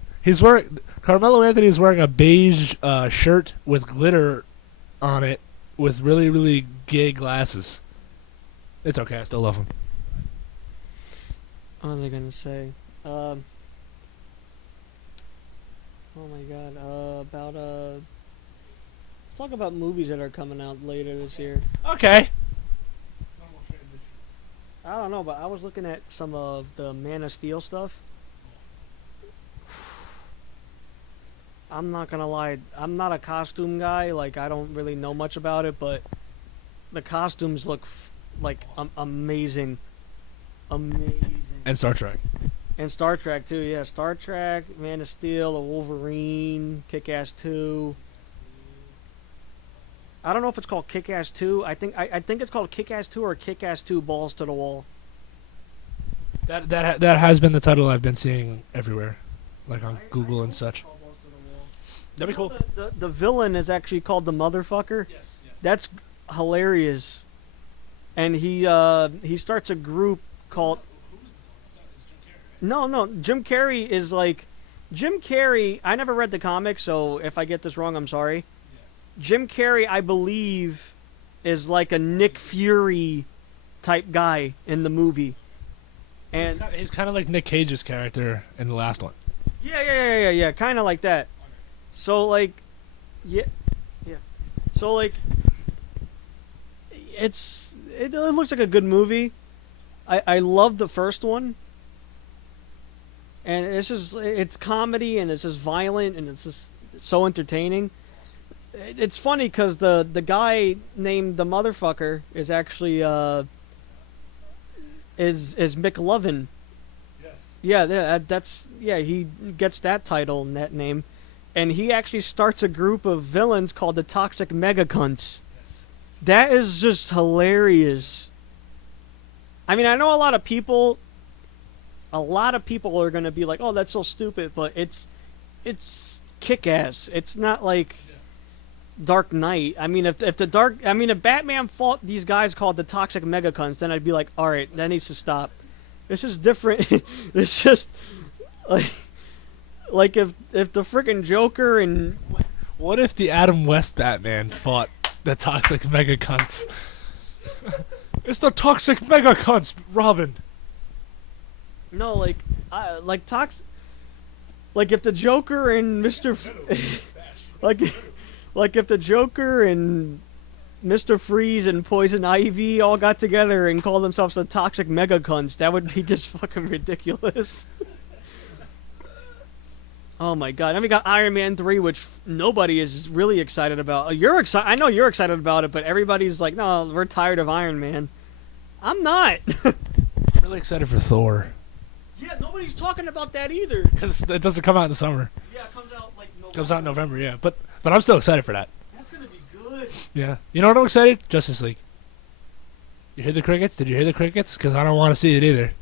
Carmelo Anthony is wearing a beige shirt with glitter on it, with really, really gay glasses. It's okay. I still love him. What was I going to say? Oh my god. Let's talk about movies that are coming out later this year. Okay. I don't know, but I was looking at some of the Man of Steel stuff. I'm not gonna lie, I'm not a costume guy, I don't really know much about it, but the costumes look like amazing, amazing. And Star Trek. And Star Trek too, yeah. Star Trek, Man of Steel, The Wolverine, Kick-Ass 2. I don't know if it's called Kick-Ass 2. I think it's called Kick-Ass 2 or Kick-Ass 2 Balls to the Wall. That has been the title I've been seeing everywhere, like on Google and such. That'd be cool. The villain is actually called the Motherfucker. Yes. That's hilarious. And he starts a group called. No, Jim Carrey is like. Jim Carrey, I never read the comic, so if I get this wrong, I'm sorry. Yeah. Jim Carrey, I believe, is like a Nick Fury type guy in the movie. And he's kind of like Nick Cage's character in the last one. Yeah, kind of like that. So like, yeah. So like, it looks like a good movie. I love the first one. And it's comedy and it's just violent and it's just so entertaining. It's funny because the guy named the Motherfucker is actually is McLovin. Yes. Yeah, he gets that title and that name, and he actually starts a group of villains called the Toxic Megacunts. Yes. That is just hilarious. I mean, I know a lot of people are gonna be like, "Oh, that's so stupid," but it's kick-ass. It's not like Dark Knight. I mean, if Batman fought these guys called the Toxic Megacunts, then I'd be like, all right, that needs to stop. It's just different. It's just like if the freaking Joker and what if the Adam West Batman fought the Toxic Megacunts? It's the Toxic Megacunts, Robin. No, like if the Joker and Like if the Joker and Mr. Freeze and Poison Ivy all got together and called themselves the Toxic Megacunts, that would be just fucking ridiculous. Oh my god. Then we got Iron Man 3, which nobody is really excited about. You're excited. I know you're excited about it, but everybody's like, no, we're tired of Iron Man. I'm not. I'm really excited for Thor. Yeah, nobody's talking about that either. Because it doesn't come out in the summer. Yeah, it comes out like November. Comes out in November, yeah. But I'm still excited for that. That's gonna be good. Yeah. You know what I'm excited? Justice League. You hear the crickets? Did you hear the crickets? Because I don't want to see it either.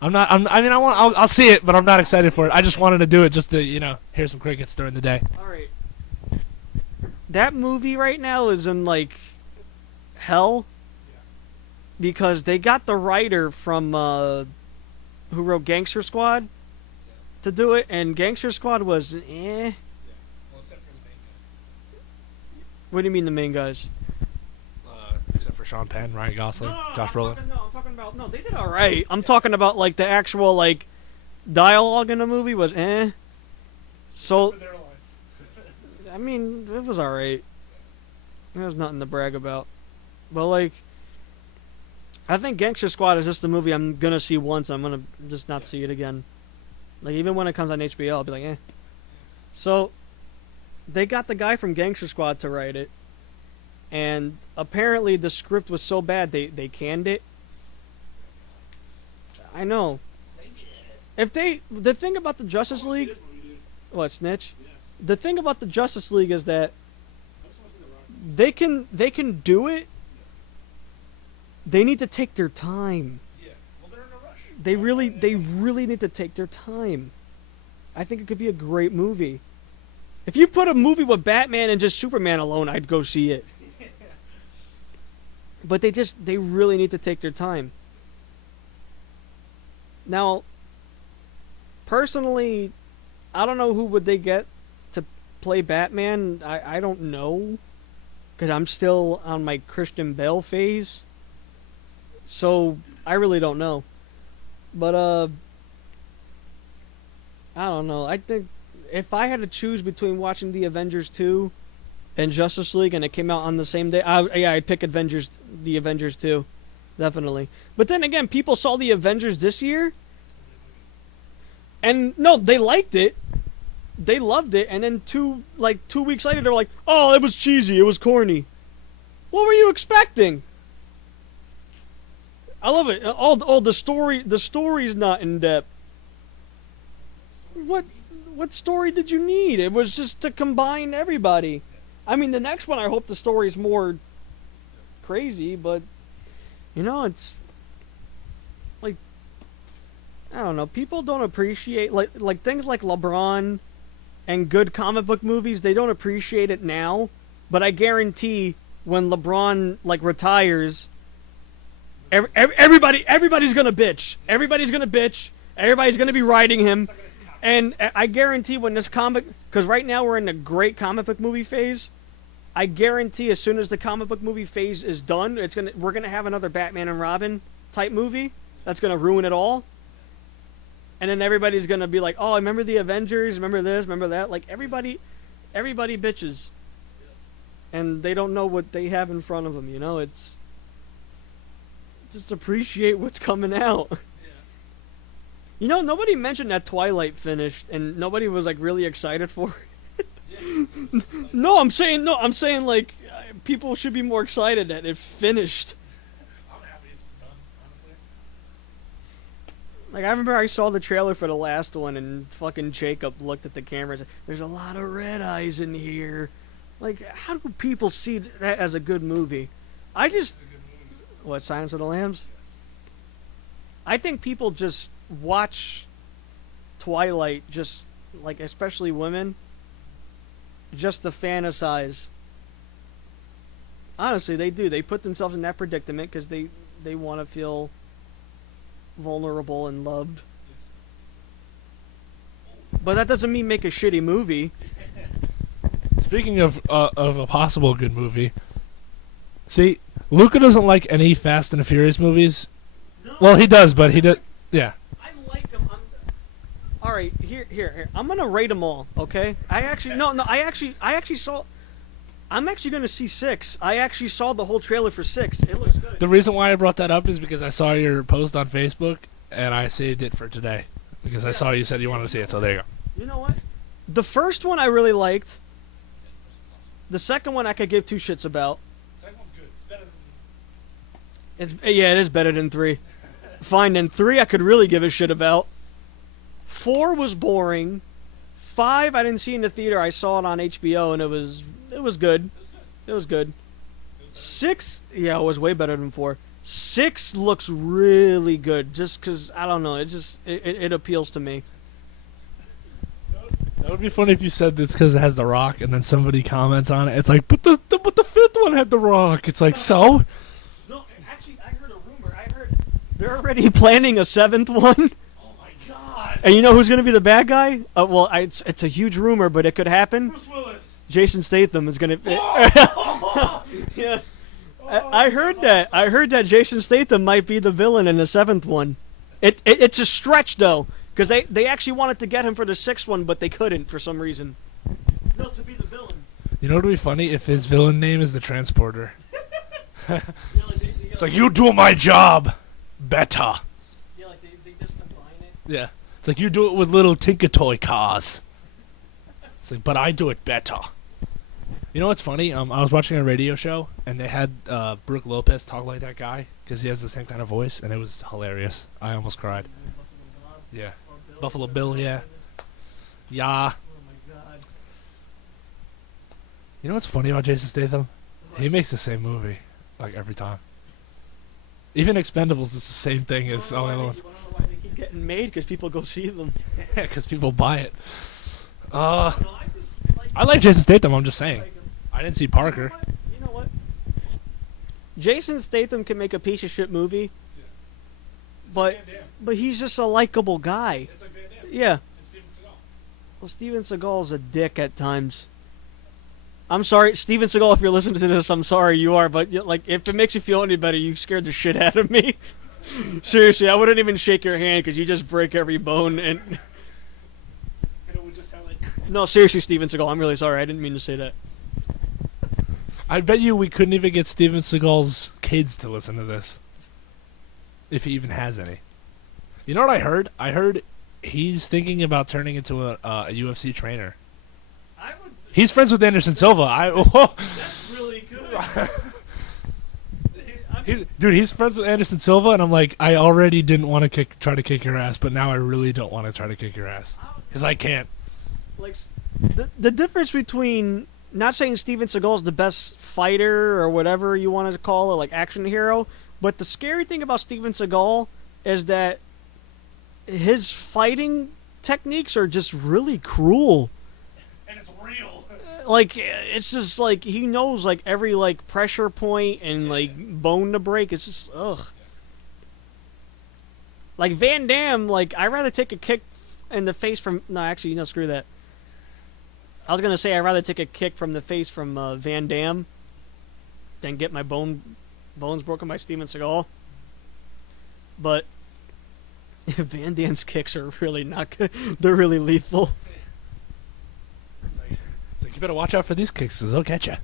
I'll see it, but I'm not excited for it. I just wanted to do it just to, hear some crickets during the day. All right. That movie right now is in like hell because they got the writer from who wrote Gangster Squad to do it, and Gangster Squad was Well, except for the main guys. What do you mean the main guys? Except for Sean Penn, Ryan Gosling, Josh Brolin. I'm talking about they did all right. I'm talking about like the actual like dialogue in the movie was So I mean, it was all right. There was nothing to brag about. But like, I think Gangster Squad is just the movie I'm gonna see once. I'm gonna just not see it again. Like even when it comes on HBO, I'll be like, eh. So they got the guy from Gangster Squad to write it. And apparently the script was so bad they canned it. I know. The thing about the Justice League, what, snitch? The thing about the Justice League is that they can do it. They need to take their time. Yeah. Well, they're in a rush. They really need to take their time. I think it could be a great movie. If you put a movie with Batman and just Superman alone, I'd go see it. But they really need to take their time. Now, personally, I don't know who would they get to play Batman. I don't know. Because I'm still on my Christian Bale phase. So, I really don't know. But, I don't know. I think if I had to choose between watching The Avengers 2 and Justice League and it came out on the same day, I'd pick The Avengers 2. Definitely. But then again, people saw The Avengers this year. And, no, they liked it. They loved it. And then 2 weeks later, they were like, oh, it was cheesy. It was corny. What were you expecting? I love it. Oh, the story's not in depth. What story did you need? It was just to combine everybody. I mean, the next one, I hope the story's more crazy, but it's like, I don't know. People don't appreciate like things like LeBron and good comic book movies. They don't appreciate it now, but I guarantee when LeBron retires, everybody's gonna bitch. Everybody's gonna bitch. Everybody's gonna be riding him. And I guarantee when this because right now we're in a great comic book movie phase. I guarantee as soon as the comic book movie phase is done, we're gonna have another Batman and Robin type movie that's gonna ruin it all. And then everybody's gonna be like, "Oh, I remember the Avengers, remember this, remember that." Like everybody bitches, and they don't know what they have in front of them. It's just appreciate what's coming out. Nobody mentioned that Twilight finished, and nobody was really excited for it. No, I'm saying like people should be more excited that it finished. I'm happy it's done, honestly. Like I remember I saw the trailer for the last one, and fucking Jacob looked at the camera and said, "There's a lot of red eyes in here." Like, how do people see that as a good movie? What, Silence of the Lambs? Yes. I think people just watch Twilight, just especially women, just to fantasize. Honestly, they do. They put themselves in that predicament because they want to feel vulnerable and loved. But that doesn't mean make a shitty movie. Speaking of a possible good movie, see, Luca doesn't like any Fast and the Furious movies. No, well, he does, but he does. Yeah. I like them. All right, here. I'm gonna rate them all. Okay. I actually saw. I'm actually gonna see 6. I actually saw the whole trailer for 6. It looks good. The reason why I brought that up is because I saw your post on Facebook and I saved it for today because I saw you said you wanted to see it. So there you go. You know what? The first one I really liked. The second one I could give 2 shits about. Second one's good. It's better than... It is better than 3. Fine, then 3 I could really give a shit about. 4 was boring. 5 I didn't see in the theater. I saw it on HBO and it was good. It was good. 6, it was way better than 4. 6 looks really good just because, I don't know, it appeals to me. That would be funny if you said this because it has The Rock, and then somebody comments on it. It's like, but the 5th one had The Rock. It's like, so? No, actually, I heard a rumor. I heard they're already planning a 7th one. Oh my god! And you know who's going to be the bad guy? It's a huge rumor, but it could happen. Bruce Willis. Jason Statham is going to. Yeah. I heard that. Awesome. I heard that Jason Statham might be the villain in the 7th one. It's a stretch though. Because they actually wanted to get him for the 6th one, but they couldn't for some reason. No, to be the villain. You know what would be funny? If his villain name is the Transporter. It's like, you do my job better. Yeah, like they just combine it. Yeah. It's like, you do it with little Tinker Toy cars. It's like, but I do it better. You know what's funny? I was watching a radio show, and they had Brooke Lopez talk like that guy, because he has the same kind of voice, and it was hilarious. I almost cried. Yeah. Buffalo Bill, yeah. Yeah. Oh my god. You know what's funny about Jason Statham? He makes the same movie, every time. Even Expendables is the same thing as all the other ones. You wanna know why they keep getting made? Because people go see them. Yeah, because people buy it. I like Jason Statham, I'm just saying. I didn't see Parker. You know what? Jason Statham can make a piece of shit movie, but he's just a likable guy. It's like Van Damme. Yeah. And Steven Seagal. Well, Steven Seagal's a dick at times. I'm sorry, Steven Seagal, if you're listening to this, I'm sorry you are, but if it makes you feel any better, you scared the shit out of me. Seriously, I wouldn't even shake your hand because you just break every bone and. It would just sound like. No, seriously, Steven Seagal, I'm really sorry. I didn't mean to say that. I bet you we couldn't even get Steven Seagal's kids to listen to this. If he even has any. You know what I heard? I heard he's thinking about turning into a UFC trainer. He's friends with Anderson Silva. That's really good. He's friends with Anderson Silva, and I'm like, I already didn't want to try to kick your ass, but now I really don't want to try to kick your ass because I can't. Like the difference between not saying Steven Seagal's the best fighter or whatever you want to call it, like action hero, but the scary thing about Steven Seagal is that his fighting techniques are just really cruel. And it's real. Like it's just like he knows like every like pressure point and like bone to break. It's just ugh. Like Van Damme, like I'd rather take a kick in the face from screw that. I was gonna say I'd rather take a kick from the face from Van Damme than get my bones broken by Steven Seagal. But Van Damme's kicks are really not good. They're really lethal. It's like you better watch out for these kicks because they'll get you.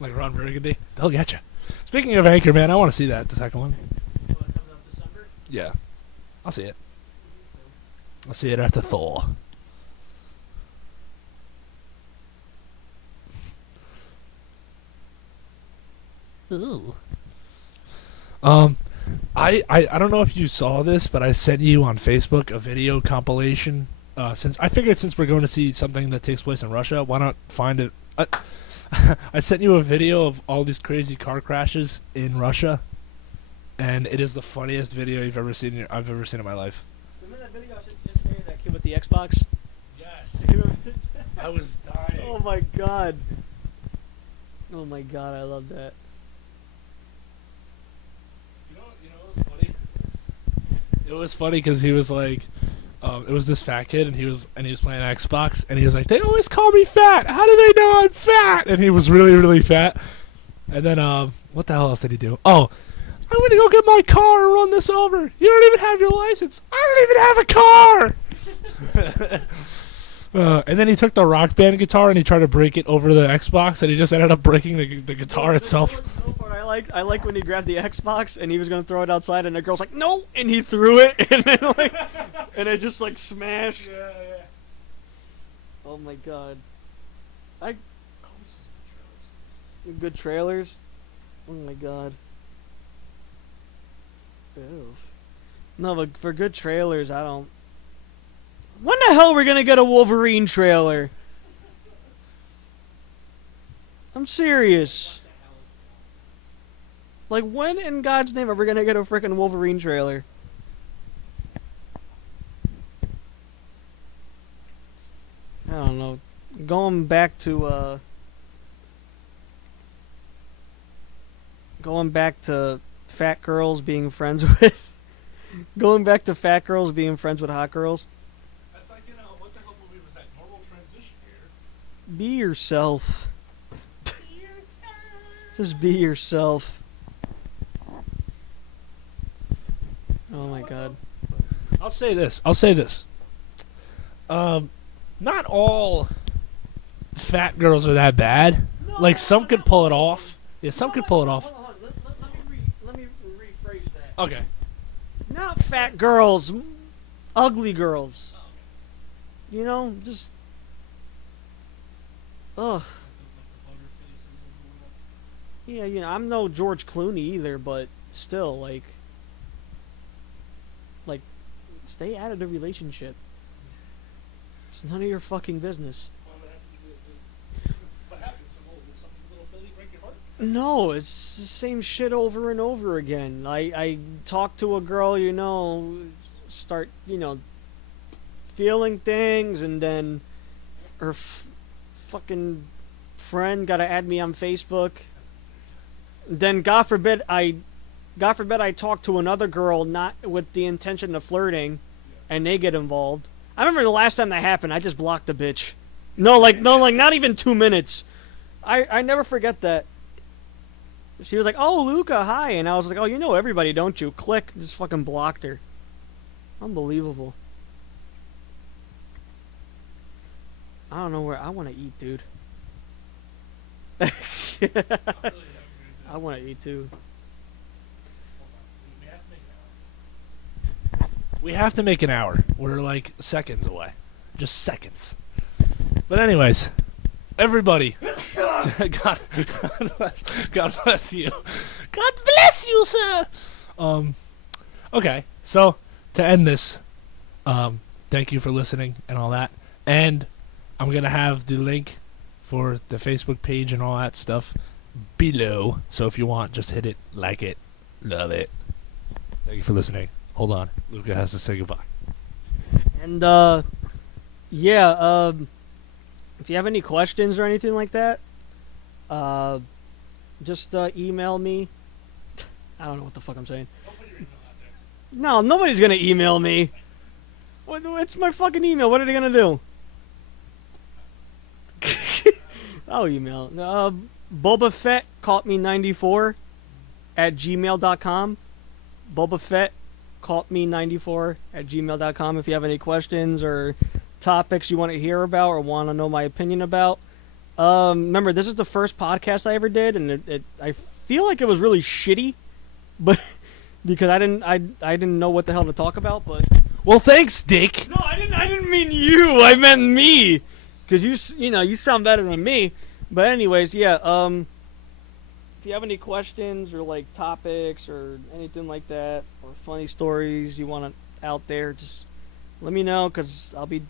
Like Ron Burgundy, they'll get you. Speaking of Anchorman, I want to see that, the second one. Coming up December? Yeah. I'll see it. I'll see it after Thor. Ooh. I don't know if you saw this, but I sent you on Facebook a video compilation. Since we're going to see something that takes place in Russia, why not find it? I sent you a video of all these crazy car crashes in Russia, and it is the funniest video I've ever seen in my life. Remember that video I sent you yesterday? That kid with the Xbox? Yes. I was dying. Oh my god. Oh my god, I love that. You know what was funny? It was funny because he was like, it was this fat kid, and he was playing Xbox, and he was like, they always call me fat. How do they know I'm fat? And he was really, really fat. And then, what the hell else did he do? Oh, I'm gonna go get my car and run this over. You don't even have your license. I don't even have a car. And then he took the Rock Band guitar and he tried to break it over the Xbox, and he just ended up breaking the guitar itself. I like when he grabbed the Xbox and he was gonna throw it outside, and the girl's like, "No!" and he threw it, and then and it just like smashed. Yeah. Oh my god. Good trailers. Oh my god. Ew. No, but for good trailers, I don't. When the hell are we gonna get a Wolverine trailer? I'm serious. Like, when in God's name are we gonna get a freaking Wolverine trailer? I don't know. Going back to fat girls being friends with going back to fat girls being friends with hot girls. That's like, what the hell movie was that? Normal Transition here. Be yourself. Just be yourself. Oh my god. I'll say this. Not all fat girls are that bad. Like, some could pull it off. Yeah, some could pull it off. Hold on. Let me rephrase that. Okay. Not fat girls, ugly girls. You know, just ugh. Yeah, I'm no George Clooney either, but still, like, stay out of the relationship. It's none of your fucking business. What happened? Some little filly break your heart? No, it's the same shit over and over again. I talk to a girl, start, feeling things, and then her fucking friend gotta add me on Facebook. Then God forbid I talk to another girl not with the intention of flirting, and they get involved. I remember the last time that happened, I just blocked the bitch. No, not even 2 minutes. I never forget that. She was like, "Oh, Luca, hi," and I was like, "Oh, you know everybody, don't you?" Click, just fucking blocked her. Unbelievable. I don't know where I want to eat, dude. I want to eat too. We have to make an hour. We're like seconds away. Just seconds. But anyways, everybody, God bless you. God bless you, sir. Okay, so to end this, thank you for listening and all that. And I'm going to have the link for the Facebook page and all that stuff below. So if you want, just hit it, like it, love it. Thank you for listening. Hold on. Luca has to say goodbye. And, yeah, if you have any questions or anything like that, just email me. I don't know what the fuck I'm saying. No, nobody's gonna email me. It's my fucking email. What are they gonna do? I'll email. Boba Fett caught me 94 at gmail.com. Boba Fett caught me 94 at gmail.com. If you have any questions or topics you want to hear about or want to know my opinion about. Remember, this is the first podcast I ever did, and I feel like it was really shitty, but because I didn't know what the hell to talk about. But well, thanks, Dick. no, I didn't mean you. I meant me, because you sound better than me. But anyways, yeah. If you have any questions or like topics or anything like that, or funny stories you want out there, just let me know, because I'll be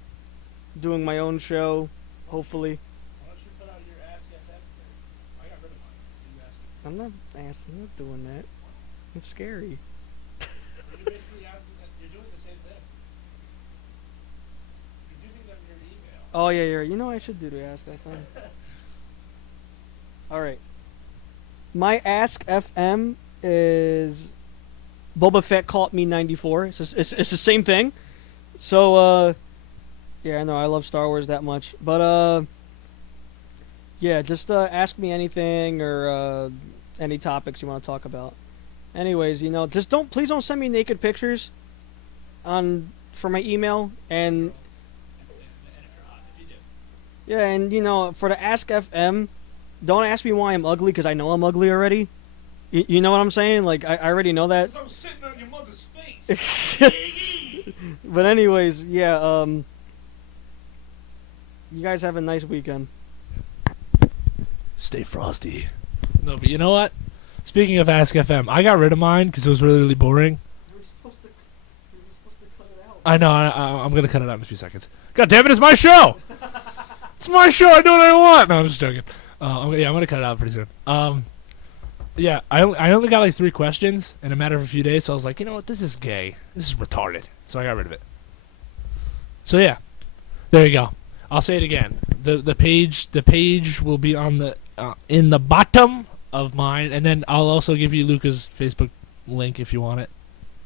doing my own show, hopefully. Why don't you put out your Ask FM thing? I got rid of mine. You ask me. I'm not doing that. It's scary. You're basically asking that you're doing the same thing. You're giving them your email. Oh yeah. You know I should do the Ask FM. All right. My Ask FM is Boba Fett caught me 94. It's the same thing. So yeah, I know I love Star Wars that much, but yeah, just ask me anything or any topics you want to talk about. Anyways, just please don't send me naked pictures for my email, and if you're hot, if you do. yeah, and for the Ask FM, don't ask me why I'm ugly, because I know I'm ugly already. You know what I'm saying? Like I already know that. I'm sitting on your mother's face. But anyways, yeah. You guys have a nice weekend. Stay frosty. No, but you know what? Speaking of Ask FM, I got rid of mine because it was really, really boring. You were supposed to cut it out. I know. I'm going to cut it out in a few seconds. God damn it, it's my show! It's my show. I do what I want. No, I'm just joking. I'm going to cut it out pretty soon. Yeah, I only got like 3 questions in a matter of a few days, so I was like, you know what? This is gay. This is retarded. So I got rid of it. So yeah, there you go. I'll say it again. The page will be on the in the bottom of mine, and then I'll also give you Luca's Facebook link if you want it.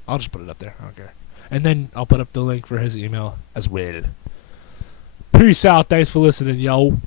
I'll just put it up there. I don't care. And then I'll put up the link for his email as well. Peace out. Thanks for listening, yo.